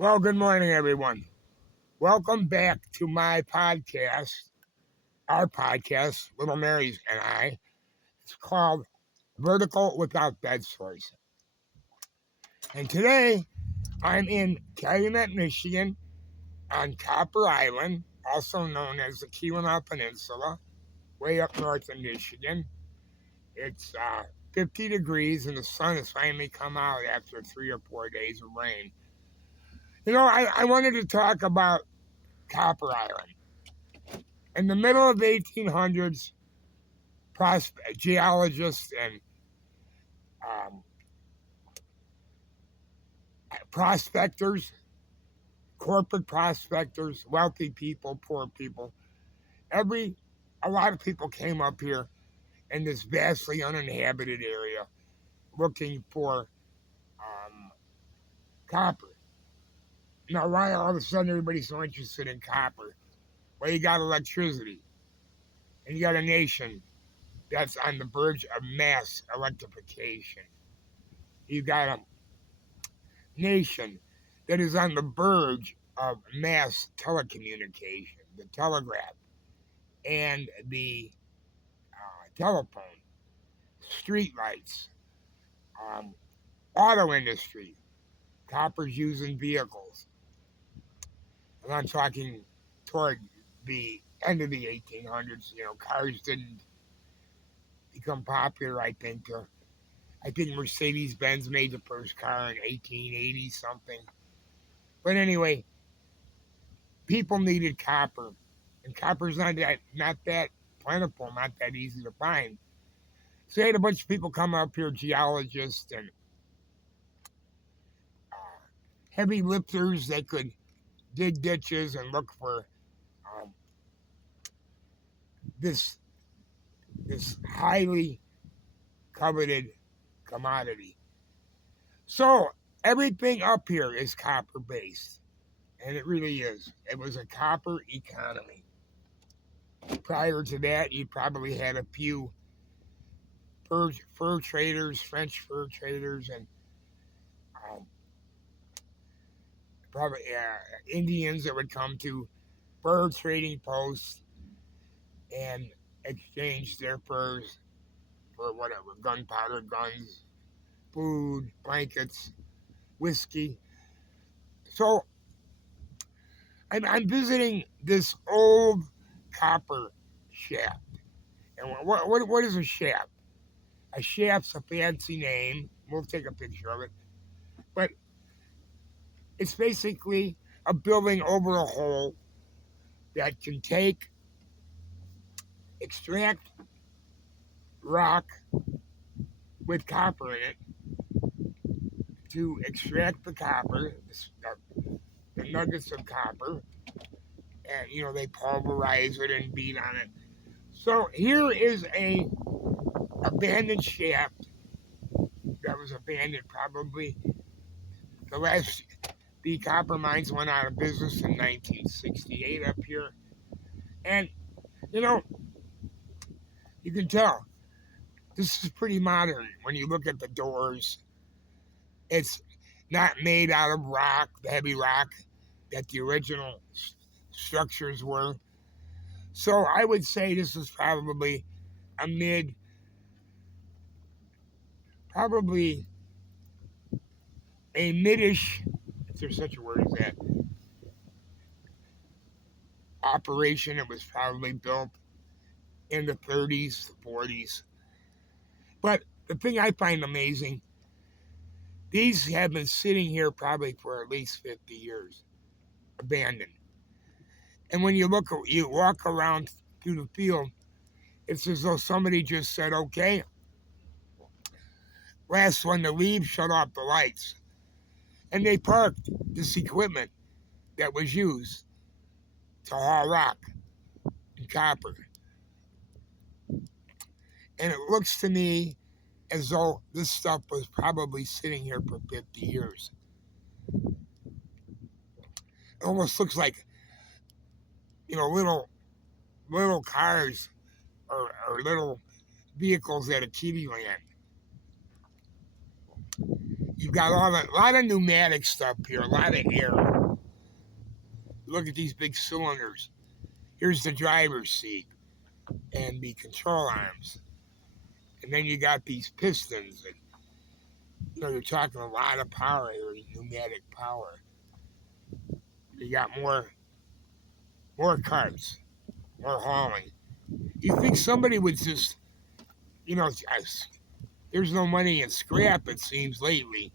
Well, good morning, everyone. Welcome back to my podcast, our podcast, Little Mary's and I. It's called Vertical Without Bedsores. And today, I'm in Calumet, Michigan, on Copper Island, also known as the Keweenaw Peninsula, way up north in Michigan. It's 50 degrees, and the sun has finally come out after 3 or 4 days of rain. I wanted to talk about Copper Island. In the middle of the 1800s, geologists and um, prospectors, corporate prospectors, wealthy people, poor people, a lot of people came up here in this vastly uninhabited area looking for um, copper. Now, why all of a sudden everybody's so interested in copper? Well, you got electricity, and you got a nation that's on the verge of mass electrification. You got a nation that is on the verge of mass telecommunication, the telegraph, and the telephone, streetlights, auto industry, copper's used in vehicles. And I'm talking toward the end of the 1800s. Cars didn't become popular, I think. I think Mercedes-Benz made the first car in 1880 something. But anyway, people needed copper, and copper's not that plentiful, not that easy to find. So they had a bunch of people come up here, geologists and heavy lifters that could dig ditches and look for um, this this highly coveted commodity. So everything up here is copper based, and it really is. It was a copper economy. Prior to that, you probably had a few fur traders, French fur traders, and um, probably Indians that would come to fur trading posts and exchange their furs for whatever, gunpowder, guns, food, blankets, whiskey. So I'm visiting this old copper shaft. And what is a shaft? A shaft's a fancy name. We'll take a picture of it. But it's basically a building over a hole that can extract rock with copper in it to extract the copper, the nuggets of copper, and they pulverize it and beat on it. So here is a abandoned shaft that was abandoned probably the copper mines went out of business in 1968 up here, and you know you can tell this is pretty modern when you look at the doors. It's not made out of rock, the heavy rock that the original structures were. So I would say this is probably a probably a midish, if there's such a word as that, operation. It was probably built in the 30s, the 40s. But the thing I find amazing, these have been sitting here probably for at least 50 years, abandoned. And when you walk around through the field, it's as though somebody just said, okay, last one to leave, shut off the lights. And they parked this equipment that was used to haul rock and copper. And it looks to me as though this stuff was probably sitting here for 50 years. It almost looks like, little cars or little vehicles at a TV land. You've got a lot of pneumatic stuff here, a lot of air. Look at these big cylinders. Here's the driver's seat and the control arms. And then you got these pistons. And, you're talking a lot of power here, pneumatic power. You got more carts, more hauling. You think somebody would just, there's no money in scrap, it seems, lately.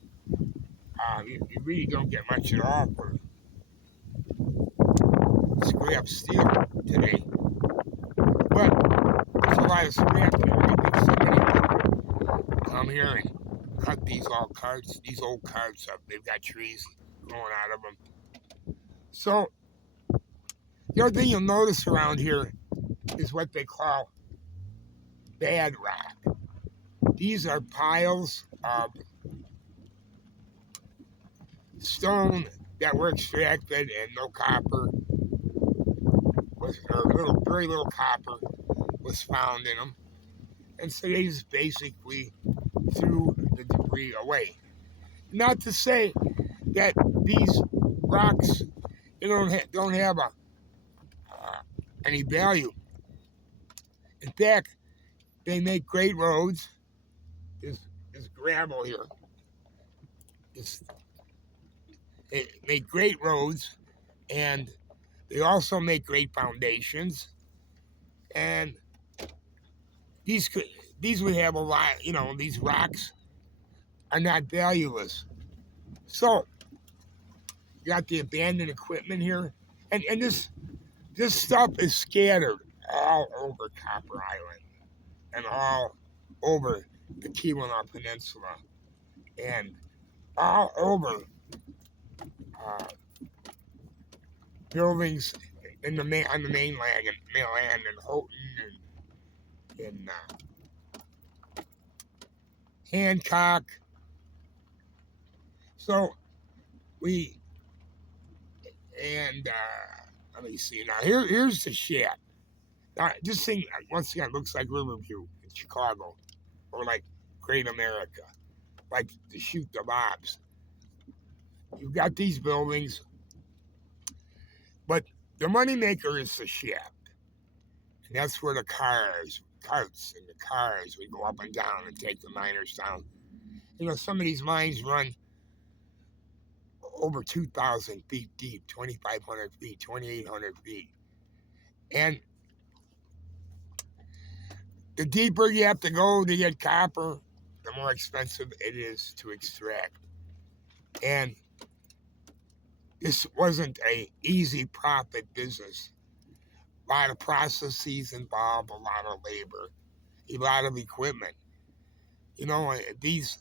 You really don't get much at all for scrap steel today. But there's a lot of scrap here. I think somebody would come here and cut these old carts up. They've got trees growing out of them. So the other thing you'll notice around here is what they call bad rock. These are piles of stone that were extracted and no copper, or very little copper was found in them. And so they just basically threw the debris away. Not to say that these rocks don't have any value. In fact, they make great roads. There's gravel here. They make great roads, and they also make great foundations. And these would have a lot. These rocks are not valueless. So you got the abandoned equipment here, and this stuff is scattered all over Copper Island and all over the Keweenaw Peninsula and all over buildings on the mainland and Houghton and Hancock. So let me see now. Here's the shack. Now, this thing once again looks like Riverview in Chicago, or like Great America, like the Shoot the Bobs. You've got these buildings, but the moneymaker is the shaft. And that's where the carts and the cars would go up and down and take the miners down. Some of these mines run over 2,000 feet deep, 2,500 feet, 2,800 feet. And the deeper you have to go to get copper, the more expensive it is to extract. And this wasn't an easy profit business. A lot of processes involved, a lot of labor, a lot of equipment. These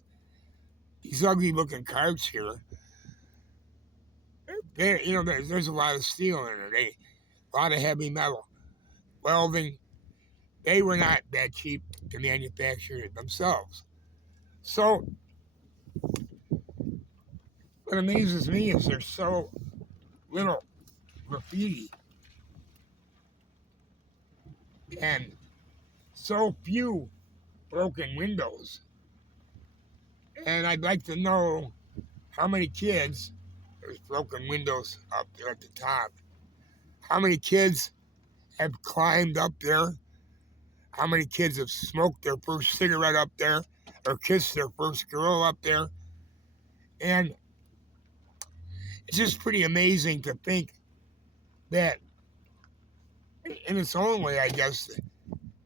ugly looking carts here, there's a lot of steel in it. A lot of heavy metal. Welding, they were not that cheap to manufacture themselves. So what amazes me is there's so little graffiti and so few broken windows. And I'd like to know how many kids, there's broken windows up there at the top, how many kids have climbed up there, how many kids have smoked their first cigarette up there or kissed their first girl up there. And it's just pretty amazing to think that in its own way, I guess,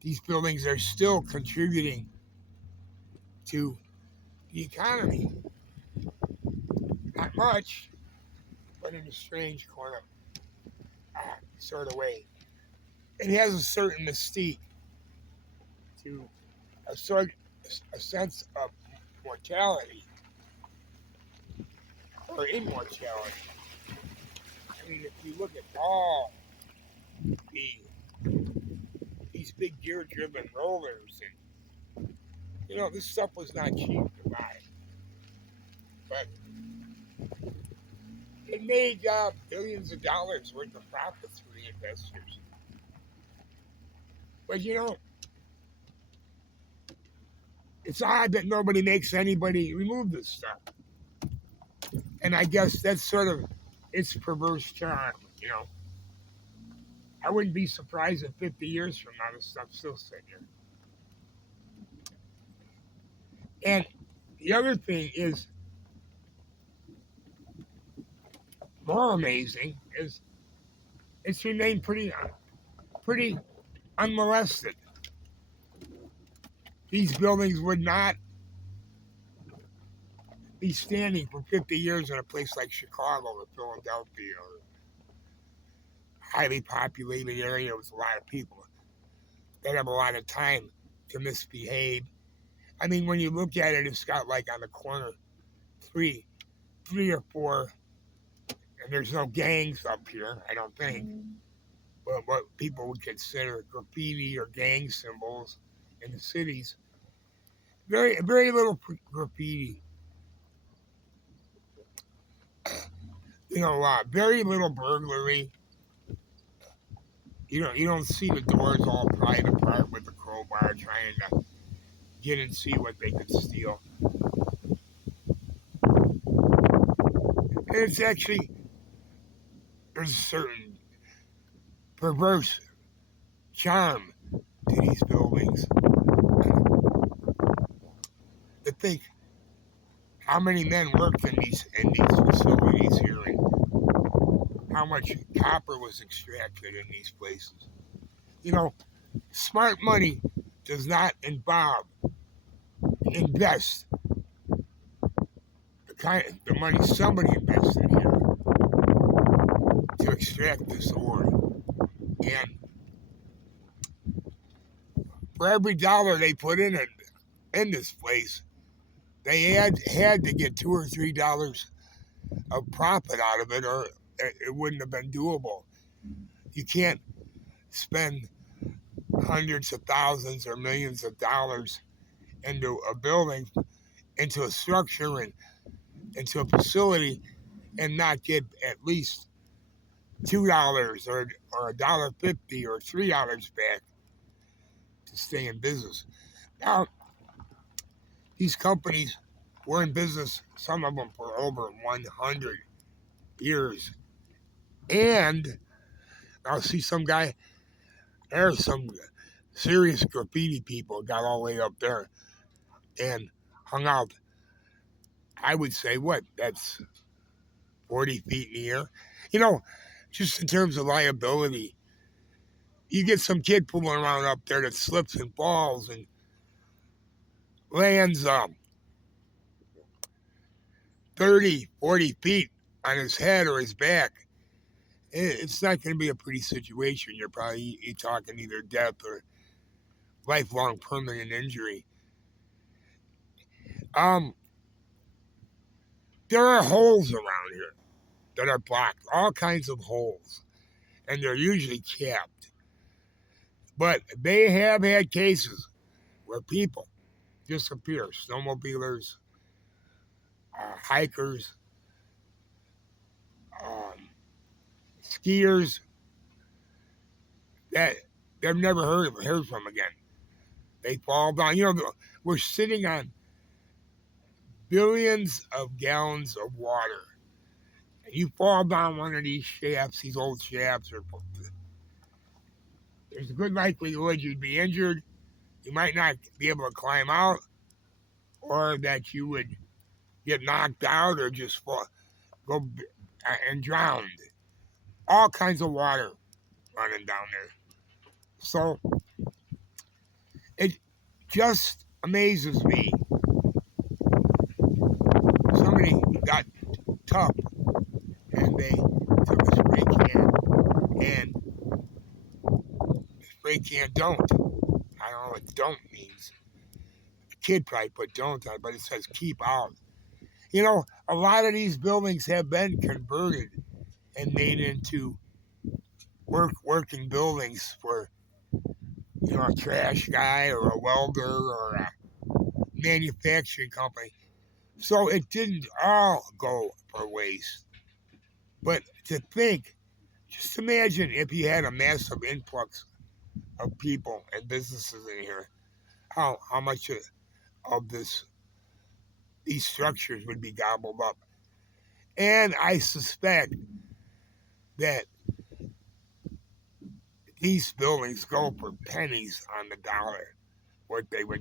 these buildings are still contributing to the economy. Not much, but in a strange sort of way. It has a certain mystique to a sense of mortality or immortality. I mean, if you look at all these big gear-driven rollers, and this stuff was not cheap to buy, but it made billions of dollars worth of profits for the investors. But it's odd that nobody makes anybody remove this stuff. And I guess that's sort of its perverse charm, you know. I wouldn't be surprised if 50 years from now this stuff's still sitting here. And the other thing is more amazing is it's remained pretty unmolested. These buildings would not be standing for 50 years in a place like Chicago or Philadelphia or highly populated area with a lot of people that have a lot of time to misbehave. I mean, when you look at it, it's got like on the corner three, three or four, and there's no gangs up here, I don't think. But what people would consider graffiti or gang symbols in the cities, very little graffiti. Very little burglary. You don't see the doors all pried apart with the crowbar trying to get and see what they could steal. And it's actually there's a certain perverse charm to these buildings. To think how many men worked in these facilities here and how much copper was extracted in these places. You know, smart money does not invest the money somebody invested here to extract this ore. And for every dollar they put in this place, they had to get $2 or $3 of profit out of it, or it wouldn't have been doable. You can't spend hundreds of thousands or millions of dollars into a building, into a structure, and into a facility, and not get at least $2 or $1.50 or $3 back to stay in business. Now, these companies were in business, some of them for over 100 years. And I'll see some guy, there's some serious graffiti people got all the way up there and hung out. I would say, that's 40 feet in the air. You know, just in terms of liability, you get some kid fooling around up there that slips and falls and lands 30, 40 feet on his head or his back. It's not going to be a pretty situation. You're probably talking either death or lifelong permanent injury. Um, there are holes around here that are blocked, all kinds of holes, and they're usually capped. But they have had cases where people disappear, snowmobilers, hikers, um, skiers that they've never heard from again. They fall down. We're sitting on billions of gallons of water. And you fall down one of these shafts, these old shafts, there's a good likelihood you'd be injured. You might not be able to climb out, or that you would get knocked out or just go and drowned. All kinds of water running down there. So it just amazes me. Somebody got tough and they took a spray can and spray can don't. I don't know what don't means. The kid probably put don't on it, but it says keep out. A lot of these buildings have been converted and made into working buildings for a trash guy or a welder or a manufacturing company. So it didn't all go for waste. But to think, just imagine if you had a massive influx of people and businesses in here, how much of these structures would be gobbled up. And I suspect that these buildings go for pennies on the dollar, what they would